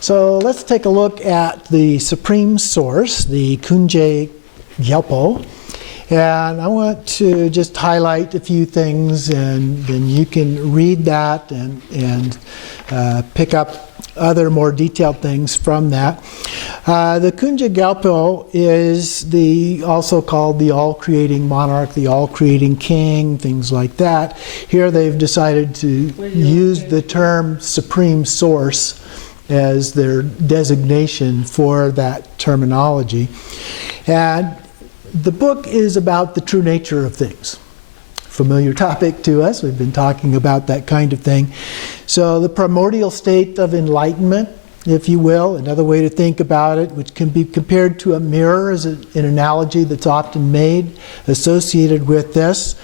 So let's take a look at the supreme source, the Kunjed Gyalpo. And I want to just highlight a few things, and then you can read that and pick up other more detailed things from that. The Kunjed Gyalpo is also called the all-creating monarch, the all-creating king, things like that. Here they've decided to use the term supreme source as their designation for that terminology. And the book is about the true nature of things. Familiar topic to us. We've been talking about that kind of thing. So the primordial state of enlightenment, if you will, another way to think about it, which can be compared to a mirror as an analogy that's often made associated with this,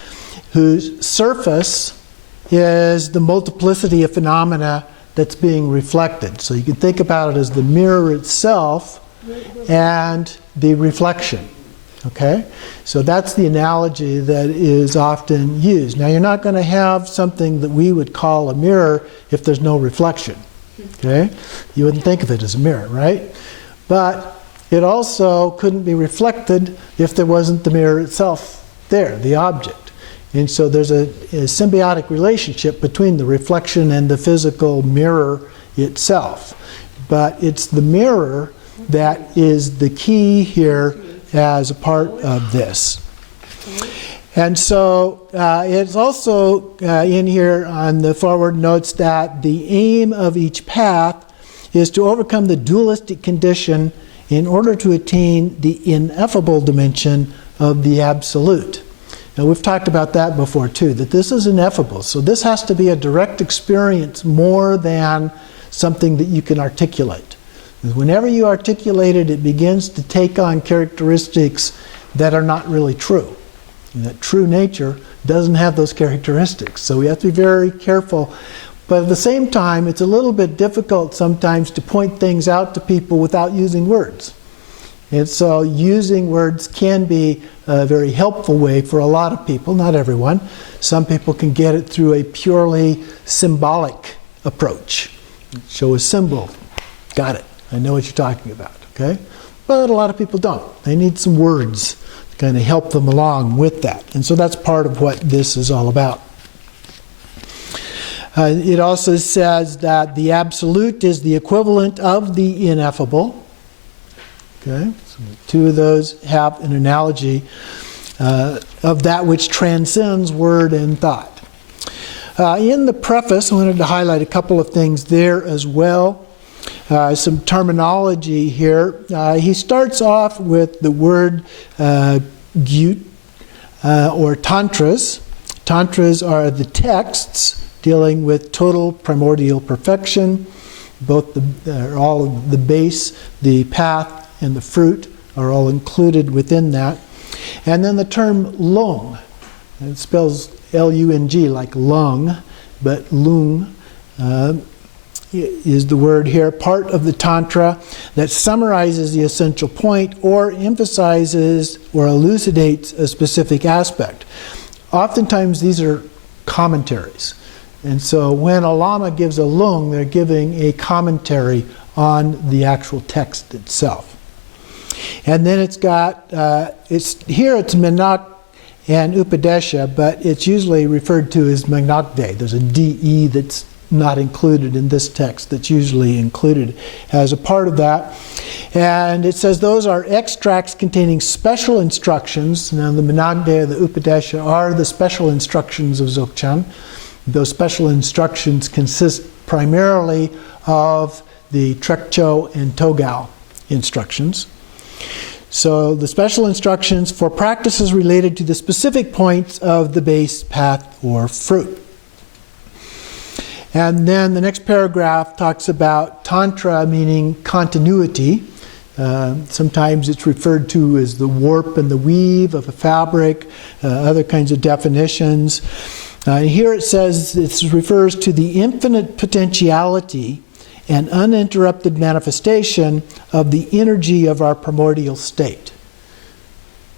whose surface is the multiplicity of phenomena that's being reflected. So you can think about it as the mirror itself and the reflection. Okay? So that's the analogy that is often used. Now, you're not going to have something that we would call a mirror if there's no reflection. Okay? You wouldn't think of it as a mirror, right? But it also couldn't be reflected if there wasn't the mirror itself there, the object. And so there's a symbiotic relationship between the reflection and the physical mirror itself. But it's the mirror that is the key here as a part of this. And so it's also in here on the forward notes that the aim of each path is to overcome the dualistic condition in order to attain the ineffable dimension of the absolute. Now, we've talked about that before too, that this is ineffable. So this has to be a direct experience more than something that you can articulate. Whenever you articulate it, it begins to take on characteristics that are not really true. And that true nature doesn't have those characteristics. So we have to be very careful. But at the same time, it's a little bit difficult sometimes to point things out to people without using words. And so using words can be a very helpful way for a lot of people, not everyone. Some people can get it through a purely symbolic approach. Show a symbol. Got it. I know what you're talking about, okay? But a lot of people don't. They need some words to kind of help them along with that. And so that's part of what this is all about. It also says that the absolute is the equivalent of the ineffable. Okay, so the two of those have an analogy of that which transcends word and thought. In the preface, I wanted to highlight a couple of things there as well. Some terminology here. He starts off with the word gyut or tantras. Tantras are the texts dealing with total primordial perfection. Both all of the base, the path, and the fruit are all included within that. And then the term lung. It spells L-U-N-G like lung, but lung is the word here, part of the tantra that summarizes the essential point or emphasizes or elucidates a specific aspect. Oftentimes these are commentaries. And so when a lama gives a lung, they're giving a commentary on the actual text itself. And then it's got, here it's Monarch and Upadesha, but it's usually referred to as Monarch-de. There's a DE that's not included in this text that's usually included as a part of that. And it says those are extracts containing special instructions. Now the Monarch-de and the Upadesha are the special instructions of Dzogchen. Those special instructions consist primarily of the Trekcho and Togao instructions. So the special instructions for practices related to the specific points of the base, path, or fruit. And then the next paragraph talks about tantra, meaning continuity. Sometimes it's referred to as the warp and the weave of a fabric, other kinds of definitions. Here it says it refers to the infinite potentiality and uninterrupted manifestation of the energy of our primordial state.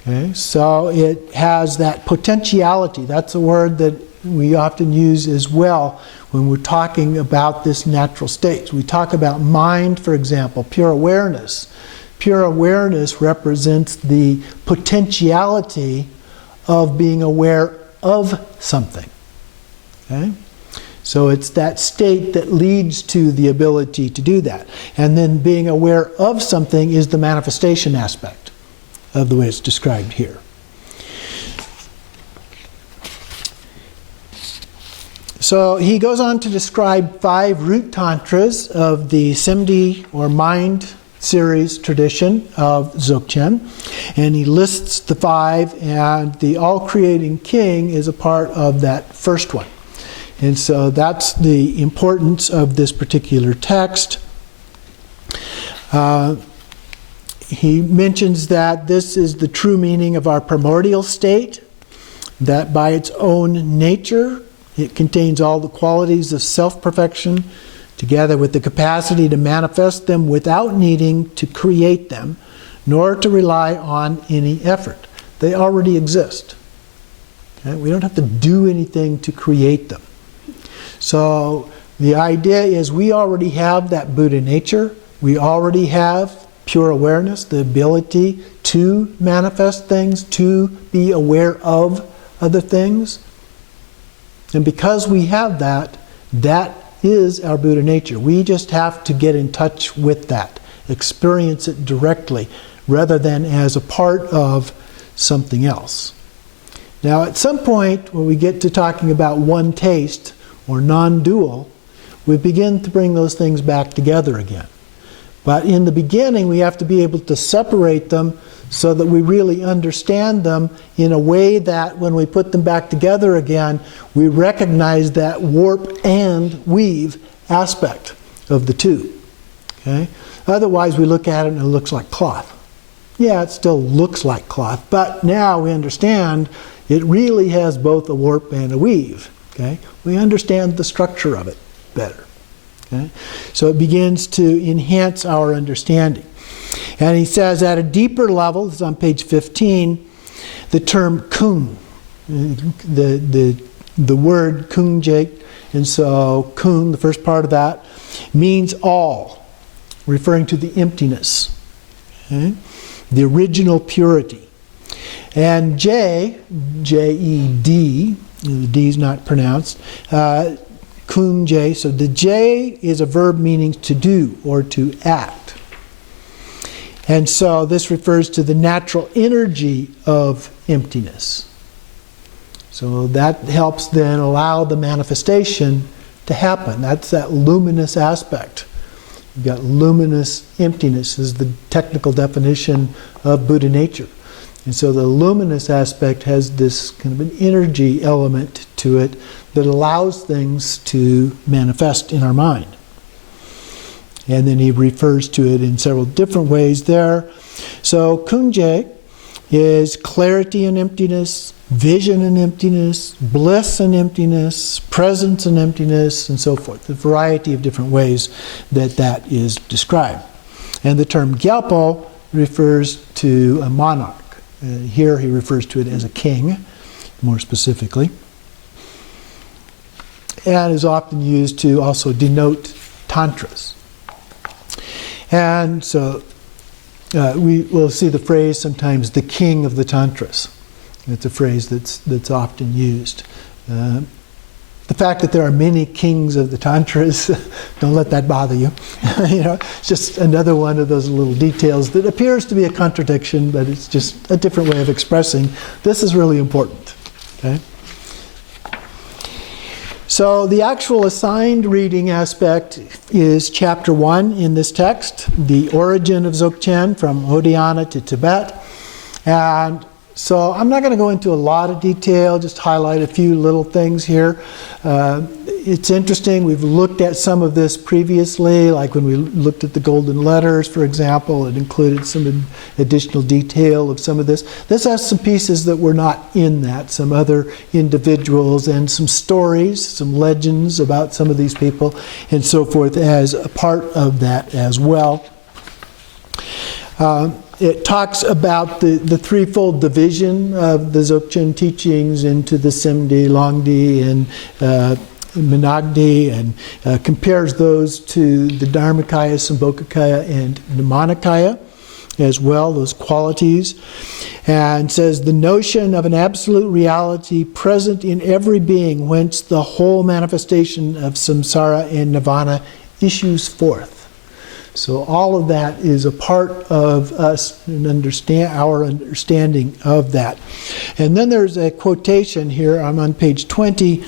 Okay, so it has that potentiality. That's a word that we often use as well when we're talking about this natural state. We talk about mind, for example, pure awareness. Pure awareness represents the potentiality of being aware of something. Okay? So it's that state that leads to the ability to do that. And then being aware of something is the manifestation aspect of the way it's described here. So he goes on to describe 5 root tantras of the Semde or Mind Series tradition of Dzogchen. And he lists the 5, and the all-creating king is a part of that first one. And so that's the importance of this particular text. He mentions that this is the true meaning of our primordial state, that by its own nature, it contains all the qualities of self-perfection, together with the capacity to manifest them without needing to create them, nor to rely on any effort. They already exist. Okay? We don't have to do anything to create them. So the idea is we already have that Buddha nature. We already have pure awareness, the ability to manifest things, to be aware of other things. And because we have that, that is our Buddha nature. We just have to get in touch with that, experience it directly, rather than as a part of something else. Now, at some point, when we get to talking about one taste, or non-dual, we begin to bring those things back together again. But in the beginning, we have to be able to separate them so that we really understand them in a way that when we put them back together again, we recognize that warp and weave aspect of the two. Okay? Otherwise, we look at it and it looks like cloth. Yeah, it still looks like cloth, but now we understand it really has both a warp and a weave. Okay? We understand the structure of it better. Okay? So it begins to enhance our understanding. And he says at a deeper level, this is on page 15, the term kun, the word kunjed, and so kun, the first part of that, means all, referring to the emptiness, okay? The original purity. And J-E-D, the D is not pronounced, kunjed, so the J is a verb meaning to do or to act. And so this refers to the natural energy of emptiness. So that helps then allow the manifestation to happen. That's that luminous aspect. You've got luminous emptiness is the technical definition of Buddha nature. And so the luminous aspect has this kind of an energy element to it that allows things to manifest in our mind. And then he refers to it in several different ways there. So kunjed is clarity and emptiness, vision and emptiness, bliss and emptiness, presence and emptiness, and so forth. A variety of different ways that that is described. And the term Gyalpo refers to a monarch. Here he refers to it as a king, more specifically. And is often used to also denote tantras. And so we will see the phrase sometimes, the king of the tantras. It's a phrase that's often used. The fact that there are many kings of the tantras, don't let that bother you. It's just another one of those little details that appears to be a contradiction, but it's just a different way of expressing this is really important. Okay? So the actual assigned reading aspect is chapter 1 in this text, the origin of Dzogchen from Haudayana to Tibet. And so I'm not going to go into a lot of detail, just highlight a few little things here. It's interesting, we've looked at some of this previously, like when we looked at the golden letters, for example, it included some additional detail of some of this. This has some pieces that were not in that, some other individuals and some stories, some legends about some of these people and so forth as a part of that as well. It talks about the threefold division of the Dzogchen teachings into the Semde, Longde, and Menagdi, and compares those to the Dharmakaya, Sambhogakaya, and Nirmanakaya as well, those qualities, and says the notion of an absolute reality present in every being, whence the whole manifestation of samsara and nirvana issues forth. So all of that is a part of us and our understanding of that. And then there's a quotation here. I'm on page 20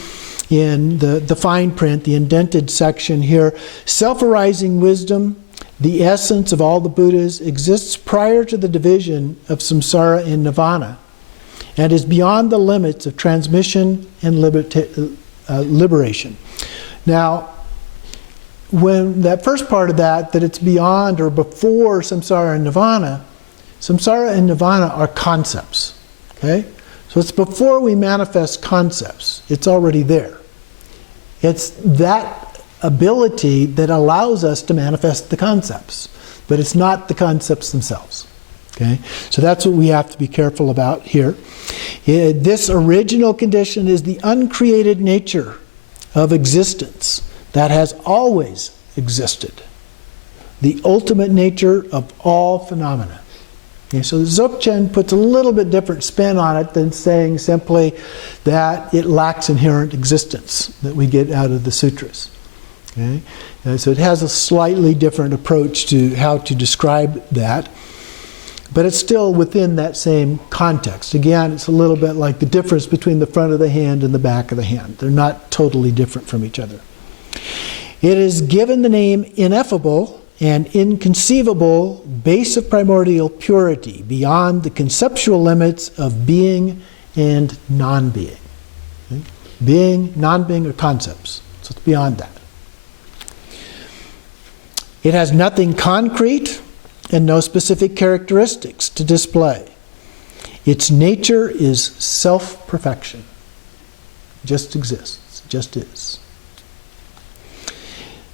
in the fine print, the indented section here. Self-arising wisdom, the essence of all the Buddhas, exists prior to the division of samsara and nirvana, and is beyond the limits of transmission and liberation. Now, when that first part of that it's beyond or before samsara and nirvana are concepts. Okay? So it's before we manifest concepts. It's already there. It's that ability that allows us to manifest the concepts, but it's not the concepts themselves. Okay? So that's what we have to be careful about here. This original condition is the uncreated nature of existence that has always existed, the ultimate nature of all phenomena. Okay, so Dzogchen puts a little bit different spin on it than saying simply that it lacks inherent existence that we get out of the sutras. Okay? So it has a slightly different approach to how to describe that, but it's still within that same context. Again, it's a little bit like the difference between the front of the hand and the back of the hand. They're not totally different from each other. It is given the name ineffable and inconceivable base of primordial purity beyond the conceptual limits of being and non-being. Okay? Being, non-being are concepts, so it's beyond that. It has nothing concrete and no specific characteristics to display. Its nature is self-perfection. Just exists, just is.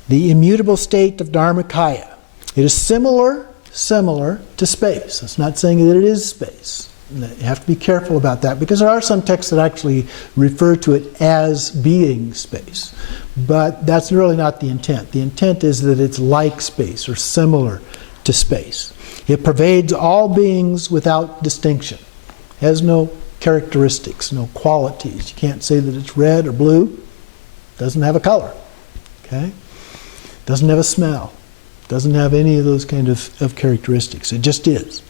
The immutable state of Dharmakaya. It is similar to space. It's not saying that it is space. You have to be careful about that, because there are some texts that actually refer to it as being space. But that's really not the intent. The intent is that it's like space or similar to space. It pervades all beings without distinction. It has no characteristics, no qualities. You can't say that it's red or blue. It doesn't have a color. Okay? It doesn't have a smell. It doesn't have any of those kind of characteristics. It just is.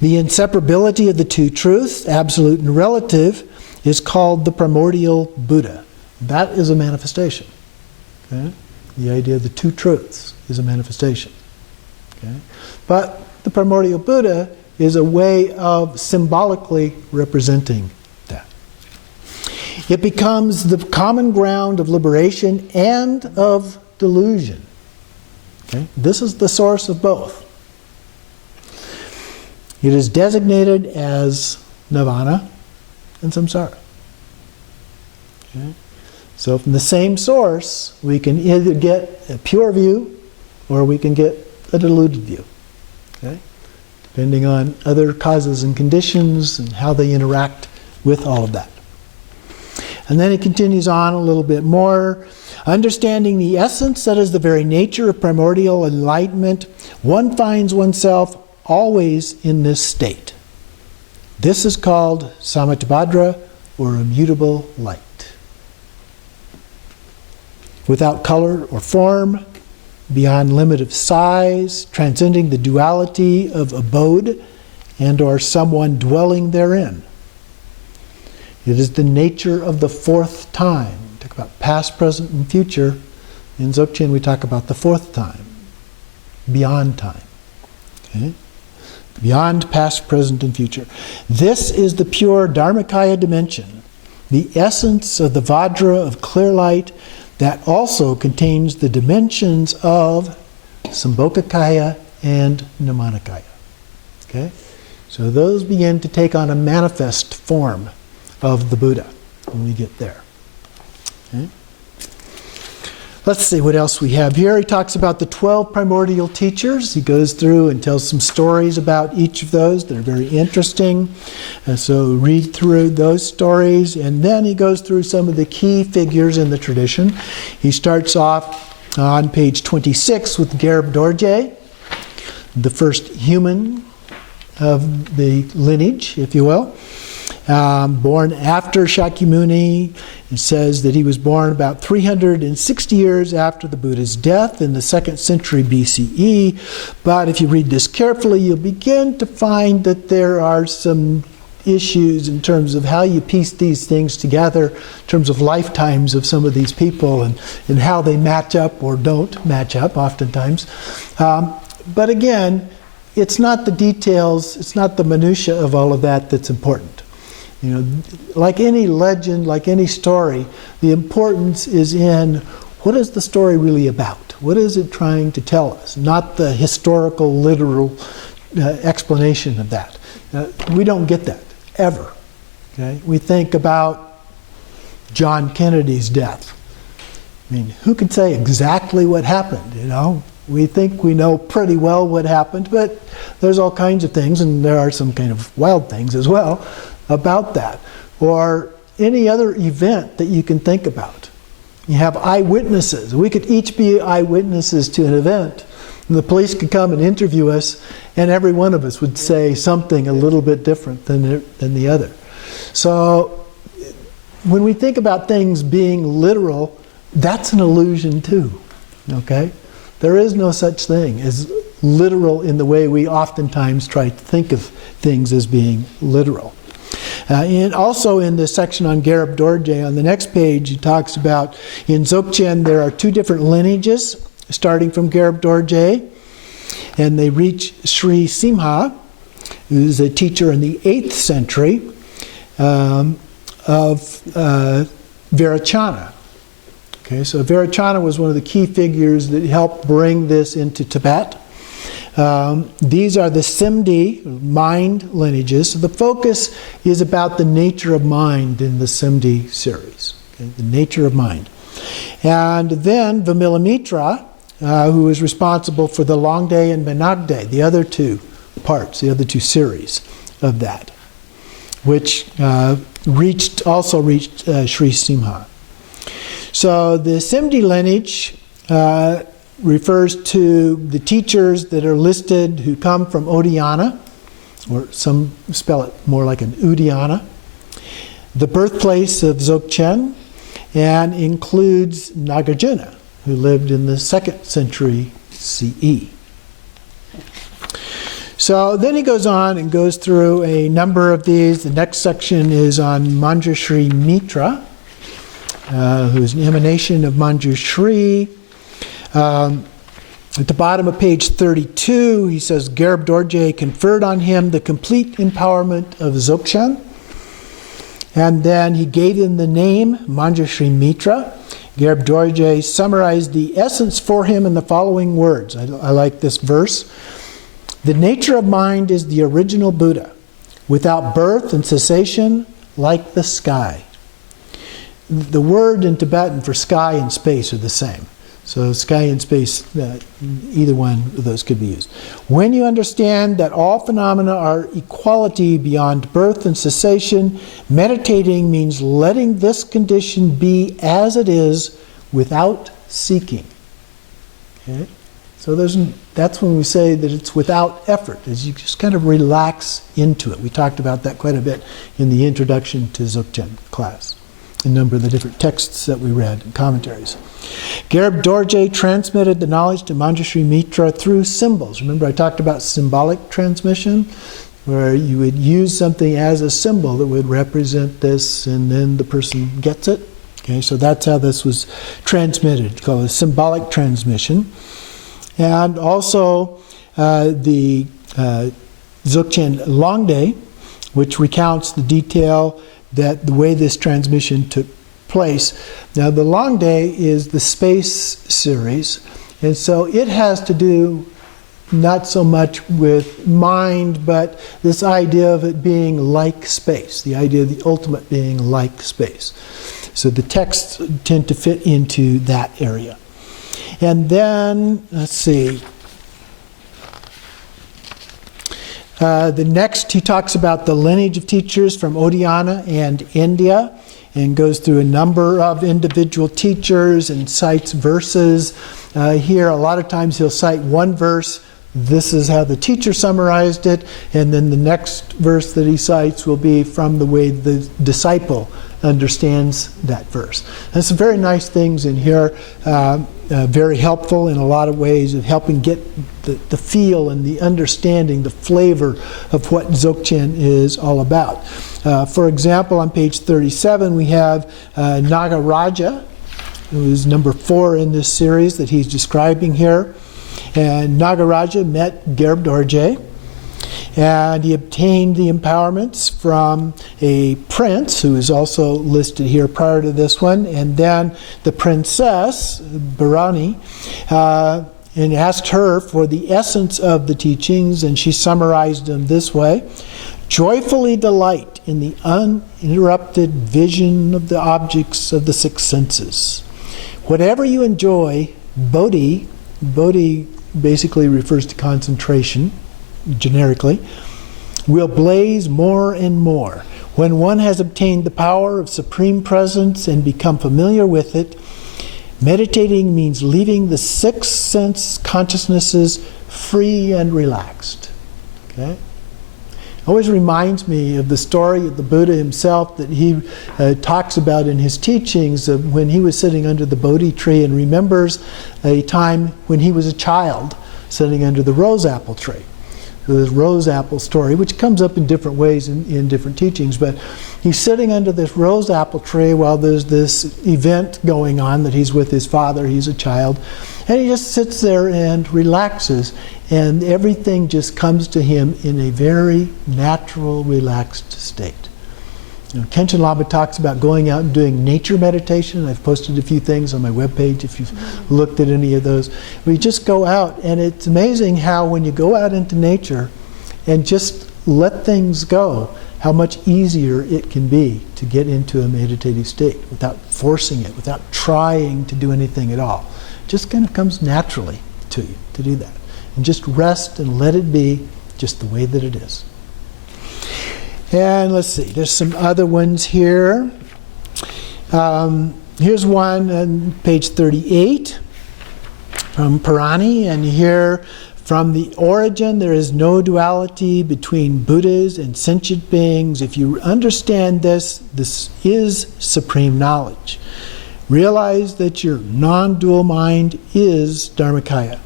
The inseparability of the two truths, absolute and relative, is called the primordial Buddha. That is a manifestation. Okay? The idea of the two truths is a manifestation. Okay? But the primordial Buddha is a way of symbolically representing that. It becomes the common ground of liberation and of delusion. Okay? This is the source of both. It is designated as nirvana and samsara. Okay? So from the same source, we can either get a pure view or we can get a diluted view. Okay? Depending on other causes and conditions and how they interact with all of that. And then it continues on a little bit more. Understanding the essence, that is the very nature of primordial enlightenment, one finds oneself always in this state. This is called samatibhadra, or immutable light. Without color or form, beyond limit of size, transcending the duality of abode and or someone dwelling therein. It is the nature of the fourth time. We talk about past, present, and future. In Dzogchen we talk about the fourth time, beyond time. Okay? Beyond past, present, and future. This is the pure Dharmakaya dimension, the essence of the Vajra of clear light that also contains the dimensions of Sambhogakaya and Nirmanakaya. Okay? So those begin to take on a manifest form of the Buddha when we get there. Okay? Let's see what else we have here. He talks about the 12 primordial teachers. He goes through and tells some stories about each of those that are very interesting. So read through those stories, and then he goes through some of the key figures in the tradition. He starts off on page 26 with Garib Dorje, the first human of the lineage, if you will. Born after Shakyamuni. It says that he was born about 360 years after the Buddha's death in the 2nd century BCE. But if you read this carefully, you'll begin to find that there are some issues in terms of how you piece these things together, in terms of lifetimes of some of these people, and how they match up or don't match up oftentimes. But again, it's not the details, it's not the minutiae of all of that that's important. You know, like any legend, like any story, the importance is in what is the story really about? What is it trying to tell us? Not the historical, literal explanation of that. We don't get that, ever. Okay? We think about John Kennedy's death. I mean, who can say exactly what happened, you know? We think we know pretty well what happened, but there's all kinds of things, and there are some kind of wild things as well about that. Or any other event that you can think about. You have eyewitnesses. We could each be eyewitnesses to an event, and the police could come and interview us, and every one of us would say something a little bit different than the other. So when we think about things being literal, that's an illusion too, okay? There is no such thing as literal in the way we oftentimes try to think of things as being literal. And also in the section on Garib Dorje, on the next page, he talks about in Dzogchen there are 2 different lineages starting from Garib Dorje, and they reach Sri Simha, who's a teacher in the 8th century of Vairocana. Okay, so Vairocana was one of the key figures that helped bring this into Tibet. These are the Semde, mind lineages. So the focus is about the nature of mind in the Semde series, okay, the nature of mind. And then Vimalamitra, who is responsible for the Longde and Menagde, the other 2 parts, the other 2 series of that, which also reached Sri Simha. So the Semde lineage refers to the teachers that are listed who come from Odhyana, or some spell it more like an Uddiyana, the birthplace of Dzogchen, and includes Nagarjuna, who lived in the 2nd century CE. So then he goes on and goes through a number of these. The next section is on Manjushri Mitra, who is an emanation of Manjushri. At the bottom of page 32, he says, Garib Dorje conferred on him the complete empowerment of Dzogchen. And then he gave him the name Manjushri Mitra. Garib Dorje summarized the essence for him in the following words. I like this verse. The nature of mind is the original Buddha, without birth and cessation, like the sky. The word in Tibetan for sky and space are the same. So sky and space, either one of those could be used. When you understand that all phenomena are equality beyond birth and cessation, meditating means letting this condition be as it is without seeking. Okay? So that's when we say that it's without effort, as you just kind of relax into it. We talked about that quite a bit in the Introduction to Dzogchen class, a number of the different texts that we read and commentaries. Garib Dorje transmitted the knowledge to Manjushri Mitra through symbols. Remember I talked about symbolic transmission, where you would use something as a symbol that would represent this, and then the person gets it. Okay, so that's how this was transmitted. It's called a symbolic transmission. And also the Dzogchen Longde, which recounts the detail that the way this transmission took place. Now the Longde is the space series, and so it has to do not so much with mind, but this idea of it being like space, the idea of the ultimate being like space. So the texts tend to fit into that area. And then, let's see. The next, he talks about the lineage of teachers from Odhyana and India, and goes through a number of individual teachers and cites verses. Here, a lot of times he'll cite one verse. This is how the teacher summarized it, and then the next verse that he cites will be from the way the disciple understands that verse. There's some very nice things in here, very helpful in a lot of ways of helping get the feel and the understanding, the flavor of what Dzogchen is all about. For example, on page 37 we have Nagaraja, who is number 4 in this series that he's describing here. And Nagaraja met Garib Dorje, and he obtained the empowerments from a prince who is also listed here prior to this one, and then the princess, Bharani, and asked her for the essence of the teachings, and she summarized them this way: joyfully delight in the uninterrupted vision of the objects of the 6 senses. Whatever you enjoy, bodhi basically refers to concentration, generically, will blaze more and more. When one has obtained the power of supreme presence and become familiar with it, meditating means leaving the 6 sense consciousnesses free and relaxed. Okay? Always reminds me of the story of the Buddha himself that he talks about in his teachings of when he was sitting under the Bodhi tree and remembers a time when he was a child sitting under the rose apple tree. So this rose apple story, which comes up in different ways in different teachings, but he's sitting under this rose apple tree while there's this event going on that he's with his father, he's a child, and he just sits there and relaxes, and everything just comes to him in a very natural, relaxed state. You know, Kenshin Lama talks about going out and doing nature meditation. I've posted a few things on my webpage if you've looked at any of those. We just go out, and it's amazing how when you go out into nature and just let things go, how much easier it can be to get into a meditative state without forcing it, without trying to do anything at all. It just kind of comes naturally to you to do that. And just rest and let it be just the way that it is. And let's see, there's some other ones here. Here's one on page 38 from Parani, and here, from the origin there is no duality between Buddhas and sentient beings. If you understand this, this is supreme knowledge. Realize that your non-dual mind is Dharmakaya.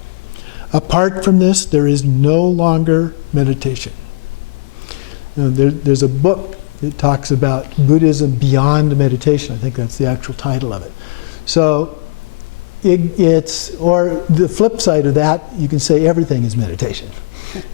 Apart from this, there is no longer meditation. You know, there's a book that talks about Buddhism beyond meditation. I think that's the actual title of it. So it's, or the flip side of that, you can say everything is meditation.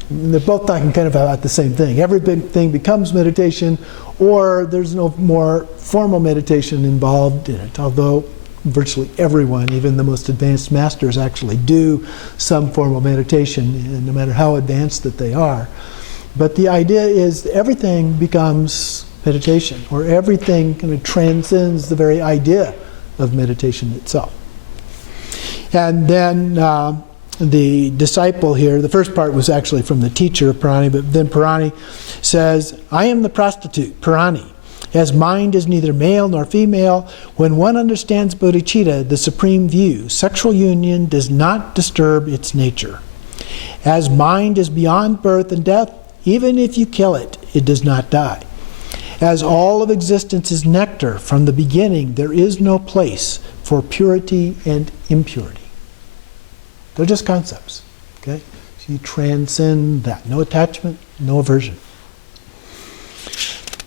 And they're both talking kind of about the same thing. Everything becomes meditation, or there's no more formal meditation involved in it, although virtually everyone, even the most advanced masters, actually do some formal meditation, no matter how advanced that they are. But the idea is everything becomes meditation, or everything kind of transcends the very idea of meditation itself. And then the disciple here, the first part was actually from the teacher of Parani, but then Parani says, I am the prostitute, Parani. As mind is neither male nor female, when one understands bodhicitta, the supreme view, sexual union does not disturb its nature. As mind is beyond birth and death, even if you kill it, it does not die. As all of existence is nectar, from the beginning there is no place for purity and impurity. They're just concepts, okay? So you transcend that. No attachment, no aversion.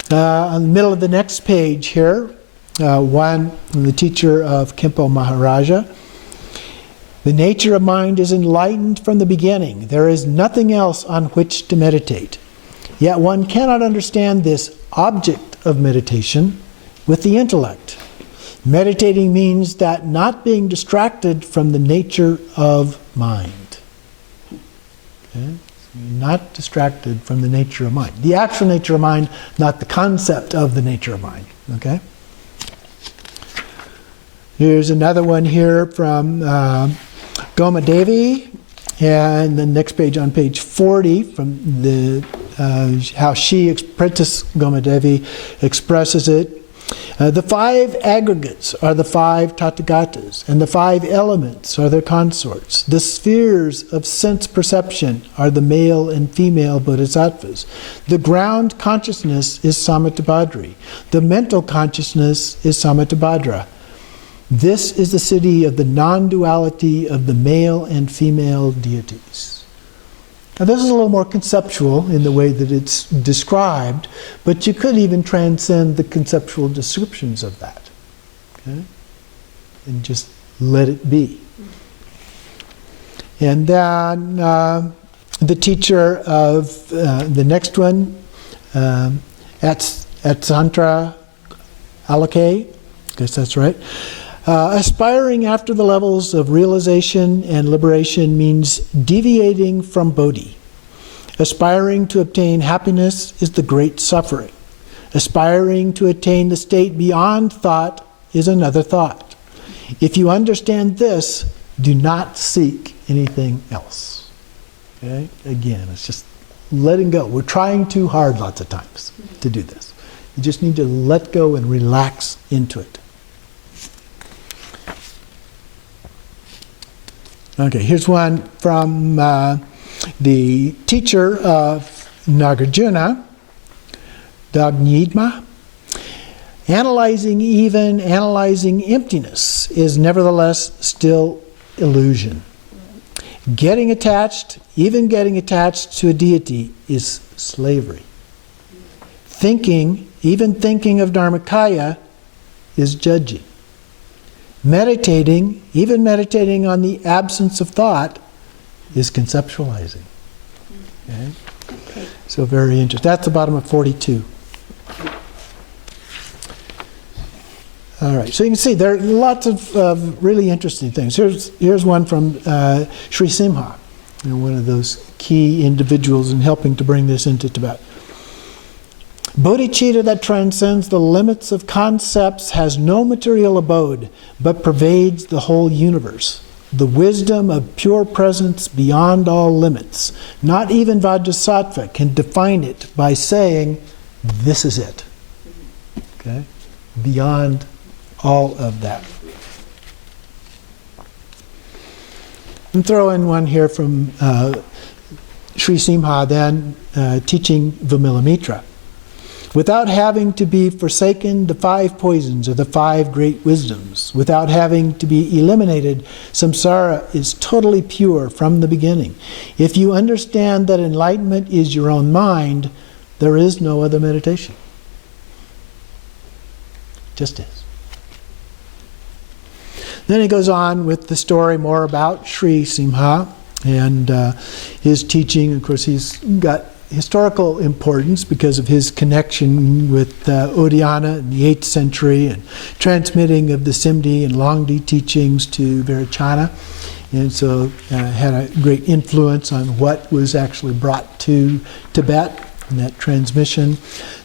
On the middle of the next page here, one from the teacher of Khenpo Maharaja. The nature of mind is enlightened from the beginning. There is nothing else on which to meditate. Yet one cannot understand this object of meditation with the intellect. Meditating means that not being distracted from the nature of mind. Okay? You're not distracted from the nature of mind. The actual nature of mind, not the concept of the nature of mind. Okay? Here's another one here from Goma Devi, and the next page on page 40 from the how she, Princess Goma Devi, expresses it. The 5 aggregates are the 5 Tathagatas, and the 5 elements are their consorts. The spheres of sense perception are the male and female bodhisattvas. The ground consciousness is Samattabhadri. The mental consciousness is Samattabhadra. This is the city of the non-duality of the male and female deities. Now this is a little more conceptual in the way that it's described, but you could even transcend the conceptual descriptions of that. Okay? And just let it be. And then the teacher of the next one, at tantra alake, I guess that's right. Aspiring after the levels of realization and liberation means deviating from bodhi. Aspiring to obtain happiness is the great suffering. Aspiring to attain the state beyond thought is another thought. If you understand this, do not seek anything else. Okay? Again, it's just letting go. We're trying too hard lots of times to do this. You just need to let go and relax into it. Okay, here's one from the teacher of Nagarjuna, Dagnidma. Analyzing emptiness is nevertheless still illusion. Getting attached, even getting attached to a deity, is slavery. Thinking, even thinking of Dharmakaya, is judging. Meditating, even meditating on the absence of thought, is conceptualizing. Okay? Okay. So very interesting. That's the bottom of 42. All right, so you can see there are lots of really interesting things. Here's one from Sri Simha, one of those key individuals in helping to bring this into Tibet. Bodhicitta that transcends the limits of concepts has no material abode, but pervades the whole universe. The wisdom of pure presence beyond all limits. Not even Vajrasattva can define it by saying, this is it. Okay? Beyond all of that. And throw in one here from Sri Simha then, teaching Vimalamitra. Without having to be forsaken the 5 poisons or the 5 great wisdoms, without having to be eliminated, samsara is totally pure from the beginning. If you understand that enlightenment is your own mind, there is no other meditation. Just is. Then he goes on with the story more about Sri Simha and his teaching. Of course, he's got historical importance because of his connection with Udayana in the 8th century and transmitting of the Semde and Longdi teachings to Vairochana. And so had a great influence on what was actually brought to Tibet in that transmission.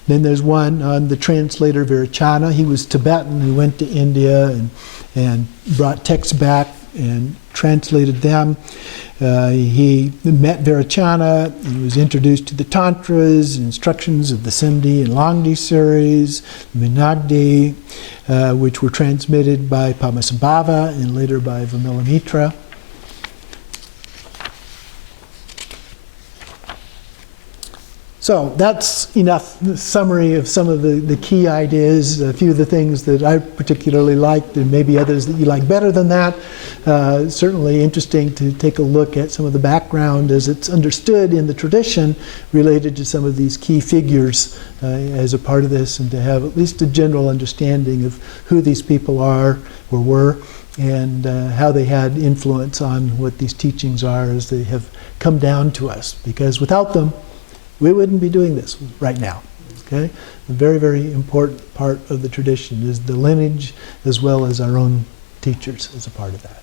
Then there's one on the translator Vairochana. He was Tibetan. He went to India and brought texts back and translated them. He met Vairochana and was introduced to the Tantras, instructions of the Semde and Longdi series, Minagdi, which were transmitted by Padmasambhava and later by Vimalamitra. So that's enough summary of some of the key ideas, a few of the things that I particularly liked, and maybe others that you like better than that. Certainly interesting to take a look at some of the background as it's understood in the tradition related to some of these key figures as a part of this, and to have at least a general understanding of who these people are or were, and how they had influence on what these teachings are as they have come down to us. Because without them, we wouldn't be doing this right now. Okay? A very, very important part of the tradition is the lineage as well as our own teachers as a part of that.